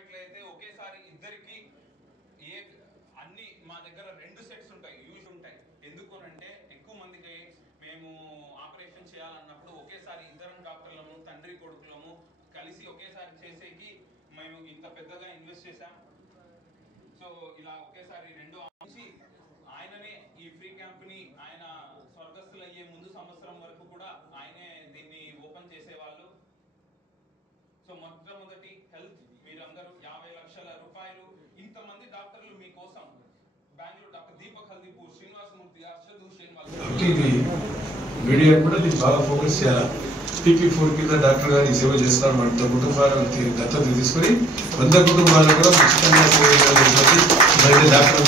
చూసుకున్నట్లయితే ఒకేసారి ఇద్దరికి అన్ని మా దగ్గర 2 సెట్స్ ఉంటాయి, యూజ్ ఉంటాయి. ఎందుకునంటే ఎక్కువ మందికి మేము ఆపరేషన్ చేయాలన్నప్పుడు ఒకేసారి ఇద్దరం డాక్టర్లము తండ్రి కొడుకులము కలిసి ఒకేసారి చేసేకి మేము ఇంత పెద్దగా ఇన్వెస్ట్ చేశాం. సో ఇలా ఒకేసారి 2 నుంచి ఆయననే ఈ ఫ్రీ క్యాంప్ ని ఆయన స్వర్గస్థులు అయ్యే ముందు సంవత్సరం వరకు కూడా ఆయనే దీన్ని ఓపెన్ చేసేవాళ్ళు. సో మొట్టమొదటి హెల్త్ మీరందరూ 50 లక్షల రూపాయలు ఇంతమంది డాక్టర్లు మీకోసం బెంగళూరు డాక్టర్ దీపక్ హల్దీపూర్, శ్రీనివాసమూర్తి, అర్షద్ హుసేన్ మీడియా కూడా దీన్ని బాగా ఫోకస్ చేయాలి. PP4 కింద డాక్టర్ గారు సేవ చేస్తున్నారు. మన కుటుంబాలను దత్తత తీసుకుని 100 కుటుంబాలను కూడా ఉచితంగా సేవ చేయాలి. డాక్టర్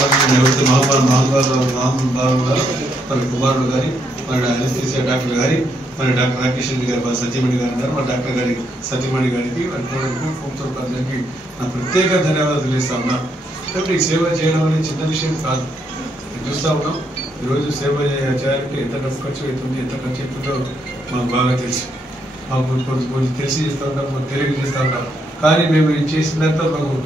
మహానుభావులు గారు మన కుమారుడు గారి మన అనస్థీసియా డాక్టర్ గారి మన డాక్టర్ రాకేష్ రెడ్డి గారు మన సత్యమణి గారు ఉన్నారు. మన డాక్టర్ గారి సత్యమణి గారికి అందరికీ నా ప్రత్యేక ధన్యవాదాలు తెలియజేస్తా ఉన్నా. కాబట్టి సేవ చేయడం అనేది చిన్న విషయం కాదు. చూస్తూ ఉన్నాం ఈరోజు సేవ చేయాలంటే ఎంత డబ్బు ఖర్చు అవుతుంది, ఎంత ఖర్చు అవుతుందో మాకు బాగా తెలుసు. మాకు కొంచెం తెలిసి చేస్తూ ఉంటాం, కొంచెం తెలియక చేస్తూ ఉంటాం. కానీ మేము చేసినంత మాకు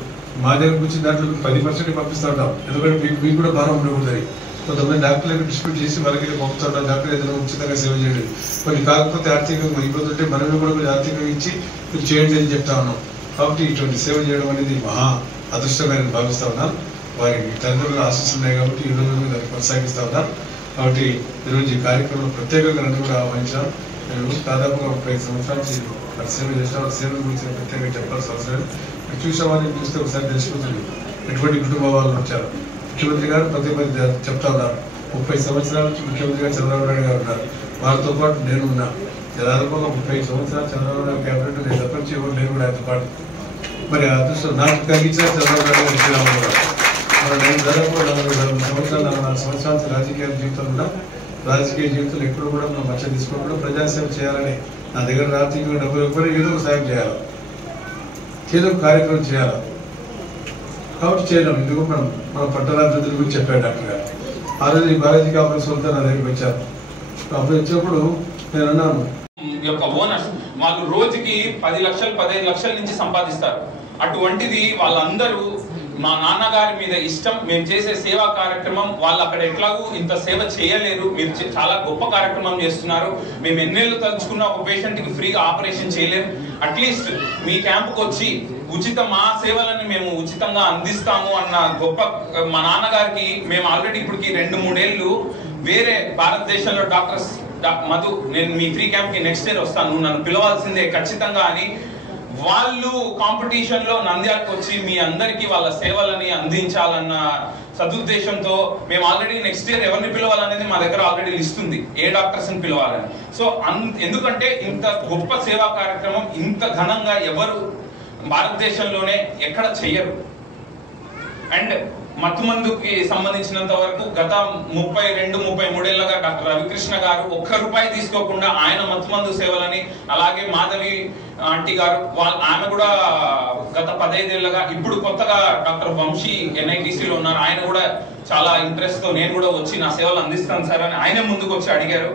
మా దగ్గరకు వచ్చిన దాంట్లో 10% పంపిస్తూ ఉంటాం. ఎందుకంటే మీకు కూడా భారం ఉండకూడదు. కొంతమంది డాక్టర్లకు డిస్ట్రిబ్యూట్ చేసి వాళ్ళకి పంపుతూ ఉంటాం. డాక్టర్ ఏదైనా ఉచితంగా సేవ చేయండి, కొన్ని కాకపోతే ఆర్థికంగా ఇబ్బంది ఉంటే మనమే కూడా కొంచెం ఆర్థికంగా ఇచ్చి మీరు చేయండి అని చెప్తా ఉన్నాం. కాబట్టి ఇటువంటి సేవ చేయడం అనేది మహా అదృష్టమైన భావిస్తూ ఉన్నాను. వారికి తల్లిదండ్రుల ఆశీస్సులు ఉన్నాయి కాబట్టి ఈ రోజు దాన్ని కొనసాగిస్తూ ఉన్నాను. కాబట్టి ఈరోజు ఈ కార్యక్రమంలో ప్రత్యేకంగా నన్ను కూడా ఆహ్వానించాను. నేను దాదాపుగా 35 సంవత్సరాల నుంచి సేవ చేసిన సేవ గురించి ప్రత్యేకంగా చెప్పాల్సిన అవసరం లేదు. చూసే వాళ్ళని చూస్తే ఒకసారి తెలిసిపోతుంది ఎటువంటి కుటుంబ వాళ్ళు వచ్చారు. ముఖ్యమంత్రి గారు పదే చెప్తా ఉన్నారు. 30 సంవత్సరాల నుంచి ముఖ్యమంత్రి గారు చంద్రబాబు నాయుడు గారు ఉన్నారు. వారితో పాటు నేను ఉన్నా. దాదాపుగా 35 సంవత్సరాలు చంద్రబాబు నాయుడు క్యాబినెట్ నేను తప్పనించి ఎవరు నేను కూడా ఆయనతో పాటు. మరి అదృష్టం నాకు కలిగించిన చంద్రబాబు నాయుడు గారు శ్రీరాములు గారు. నేను దాదాపు 44 సంవత్సరాల రాజకీయ జీవితంలో ఉన్నా. రాజకీయ జీవితంలో ఎప్పుడు కూడా మనం మచ్చ తీసుకోకుండా ప్రజాసేవ చేయాలని నా దగ్గర ఆర్థికంగా డబ్బులు ఇవ్వకపోయినా ఏదో ఒక సాయం చేయాలి, ఏదో ఒక కార్యక్రమం చేయాలి. కాబట్టి చేయడం ఎందుకు మన పట్టణాభివృద్ధి గురించి చెప్పాడు డాక్టర్ గారు. ఆ రోజు ఈ బాలాజీ కాంప్లెక్స్ వద్ద నా దగ్గరికి వచ్చారు. అప్పుడు వచ్చినప్పుడు నేను అన్నాను యొక్క ఓనర్స్ వాళ్ళు రోజుకి 10 లక్షలు 15 లక్షల నుంచి సంపాదిస్తారు. అటువంటిది వాళ్ళందరూ మా నాన్నగారి మీద ఇష్టం, మేము చేసే సేవా కార్యక్రమం, వాళ్ళు అక్కడ ఎట్లాగూ ఇంత సేవ చేయలేరు, మీరు చాలా గొప్ప కార్యక్రమం చేస్తున్నారు, మేము ఎన్నేళ్ళు తలుచుకున్న ఒక పేషెంట్కి ఫ్రీగా ఆపరేషన్ చేయలేరు, అట్లీస్ట్ మీ క్యాంపుకి వచ్చి మా సేవలని మేము ఉచితంగా అందిస్తాము అన్న గొప్ప మా నాన్నగారికి మేము ఆల్రెడీ ఇప్పటికి 2-3 ఏళ్ళు వేరే భారతదేశంలో డాక్టర్స్ మధు నేను మీ ఫ్రీ క్యాంప్కి నెక్స్ట్ ఇయర్ వస్తాను, నువ్వు నన్ను పిలవాల్సిందే ఖచ్చితంగా అని వాళ్ళు కాంపిటీషన్ లో నంద్యాలకు వచ్చి మీ అందరికీ వాళ్ళ సేవలని అందించాలన్న సదుద్దేశంతో మేము ఆల్రెడీ నెక్స్ట్ ఇయర్ ఎవరిని పిలవాలనేది మా దగ్గర ఆల్రెడీ లిస్ట్ ఉంది, ఏ డాక్టర్స్ ని పిలవాలని. సో ఎందుకంటే ఇంత గొప్ప సేవా కార్యక్రమం ఇంత ఘనంగా ఎవరు భారతదేశంలోనే ఎక్కడ చెయ్యరు. అండ్ మత్తుమందుకి సంబంధించినంత వరకు గత 32-33 ఏళ్లుగా డాక్టర్ రవికృష్ణ గారు ₹1 తీసుకోకుండా ఆయన మత్తుమందు సేవలని, అలాగే మాధవి ఆంటీ గారు ఆమె కూడా గత 15 ఏళ్లుగా, ఇప్పుడు కొత్తగా డాక్టర్ వంశీ NITCలో ఉన్నారు, ఆయన కూడా చాలా ఇంట్రెస్ట్ తో నేను కూడా వచ్చి నా సేవలు అందిస్తాను సార్ అని ఆయన ముందుకు వచ్చి అడిగారు.